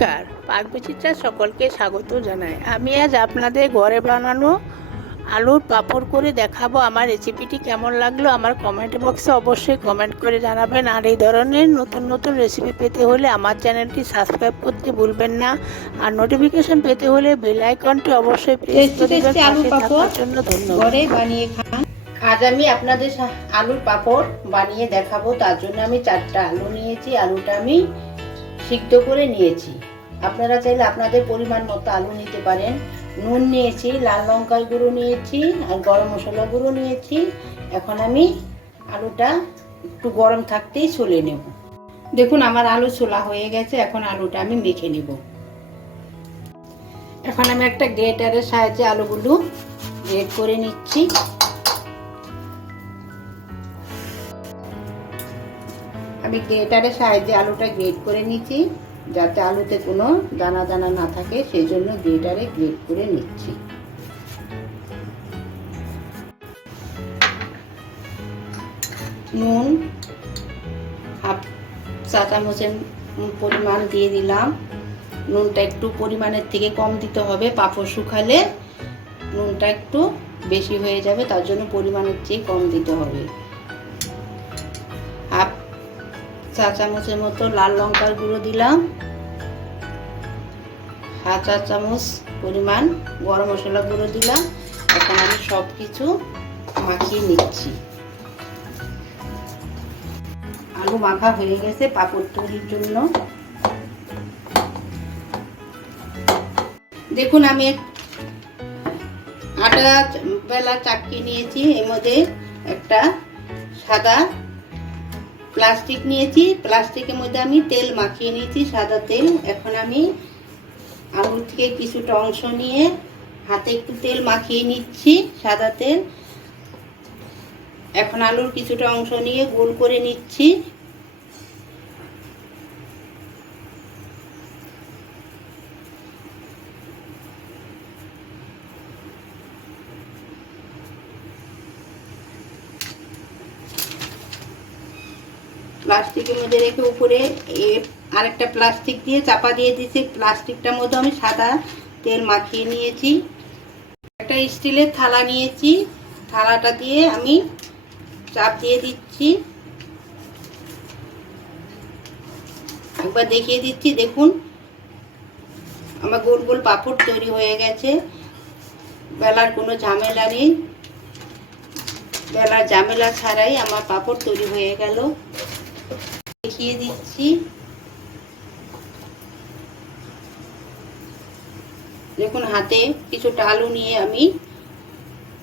নমস্কার। পাকবিচিত্রা সকলকে স্বাগত জানাই। আমি আজ আপনাদের ঘরে বানানো আলুর পাঁপড় করে দেখাবো। আমার রেসিপিটি কেমন লাগল আমার কমেন্ট বক্সে অবশ্যই কমেন্ট করে জানাবেন। আর এই ধরনের নতুন নতুন রেসিপি পেতে হলে আমার চ্যানেলটি সাবস্ক্রাইব করতে ভুলবেন না। আর নোটিফিকেশন পেতে হলে বেল আইকনটি অবশ্যই প্রেস করে থাকার জন্য ধন্যবাদ। ঘরে বানিয়ে খান। আজ আমি আপনাদের আলুর পাঁপড় বানিয়ে দেখাবো। তার জন্য আমি চারটা আলু নিয়েছি। আলুটা আমি সিদ্ধ করে নিয়েছি। আপনারা চাইলে আপনাদের পরিমাণ মতো আলু নিতে পারেন। নুন নিয়েছি, লাল লঙ্কার গুঁড়ো নিয়েছি আর গরম মশলা গুঁড়ো নিয়েছি। এখন আমি আলুটা একটু গরম থাকতেই ছুলে নেব। দেখুন, আমার আলু ছোলা হয়ে গেছে, এখন আলুটা আমি মেখে নেব। এখন আমি একটা গ্রেটারের সাহায্যে আলুগুলো গ্রেট করে নিচ্ছি। আমি গ্রেটারের সাহায্যে আলুটা গ্রেট করে নিচ্ছি। যাতে আলুতে কোনো দানা দানা না থাকে, সেই জন্য গ্রেটারে গ্রেট করে নিচ্ছি। নুন, হাফ চা চামচের পরিমাণ দিয়ে দিলাম। নুনটা একটু পরিমাণের থেকে কম দিতে হবে, পাঁপড় শুকালে নুনটা একটু বেশি হয়ে যাবে, তার জন্য পরিমাণের চেয়ে কম দিতে হবে। চা চামচের মতো লাল লঙ্কার গুঁড়ো দিলাম। হাফ চা চামচ পরিমাণ গরম মশলা গুঁড়ো দিলাম। এখন আমি সব কিছু মাখিয়ে নিচ্ছি। আলু মাখা হয়ে গেছে পাঁপড় তৈরির জন্য। দেখুন, আমি আটা বেলা চাটকি নিয়েছি। এর মধ্যে একটা সাদা প্লাস্টিক নিয়েছি। প্লাস্টিকের মধ্যে আমি তেল মাখিয়ে নিয়েছি, সাদা তেল। এখন আমি আলুর থেকে কিছুটা অংশ নিয়ে হাতে একটু তেল মাখিয়ে নিচ্ছি, সাদা তেল। এখন আলুর কিছুটা অংশ নিয়ে গোল করে নিচ্ছি। প্লাস্টিকের মধ্যে রেখে উপরে আরেকটা প্লাস্টিক দিয়ে চাপা দিয়ে দিয়েছি। প্লাস্টিকটার মধ্যে আমি সাদা তেল মাখিয়ে নিয়েছি। একটা স্টিলের থালা নিয়েছি। থালাটা দিয়ে আমি চাপ দিয়ে দিচ্ছি। একবার দেখিয়ে দিচ্ছি, দেখুন। আমার গোল গোল পাপড় তৈরি হয়ে গেছে। বেলার কোনো ঝামেলা নেই। বেলার ঝামেলা ছাড়াই আমার পাপড় তৈরি হয়ে গেল। দেখিয়ে দিচ্ছি। দেখুন, হাতে কিছুটা আলু নিয়ে আমি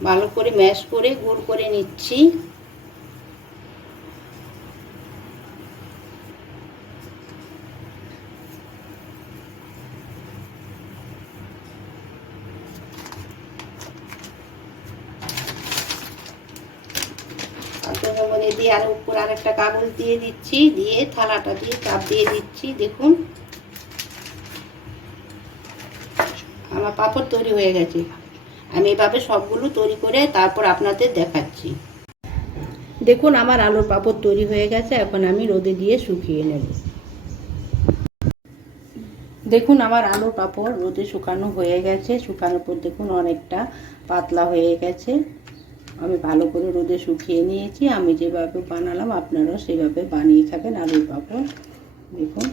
ভালো করে ম্যাশ করে গোল করে নিচ্ছি। মধ্যে দিয়ে আর উপর আর একটা কাগজ দিয়ে দিচ্ছি, দিয়ে থালাটা দিয়ে চাপ দিয়ে দিচ্ছি, দেখুন। আমার পাঁপড় তৈরি হয়ে গেছে। আমি এভাবে সবগুলো তৈরি করে তারপর আপনাদের দেখাচ্ছি। দেখুন, আমার আলুর পাঁপড় তৈরি হয়ে গেছে, এখন আমি রোদে দিয়ে শুকিয়ে নেব। দেখুন, আমার আলুর পাঁপড় রোদে শুকানো হয়ে গেছে। শুকানোর পর দেখুন, অনেকটা পাতলা হয়ে গেছে। আমি ভালো করে রোদে শুকিয়ে নিয়েছি, আমি যেভাবে বানালাম আপনারাও সেভাবে বানিয়ে খাবেন। আলুর পাঁপড় দেখুন।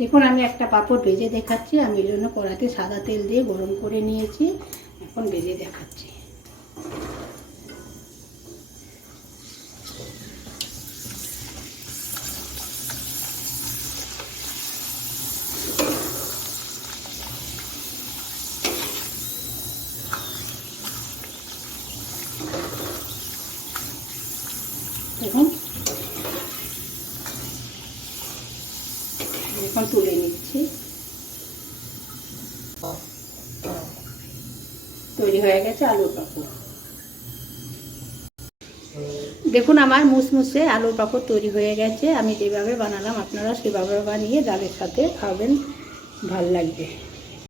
দেখুন, আমি একটা পাঁপড় ভেজে দেখাচ্ছি। আমি এই জন্য কড়াতে সাদা তেল দিয়ে গরম করে নিয়েছি। এখন ভেজে দেখাচ্ছি। দেখুন এখন তুলে নিচ্ছি। তৈরি হয়ে গেছে আলুর পাঁপড়। দেখুন আমার মুসমুসে আলুর পাঁপড় তৈরি হয়ে গেছে। আমি যেভাবে বানালাম, আপনারা সেভাবে বানিয়ে ডালের সাথে খাবেন, ভালো লাগবে।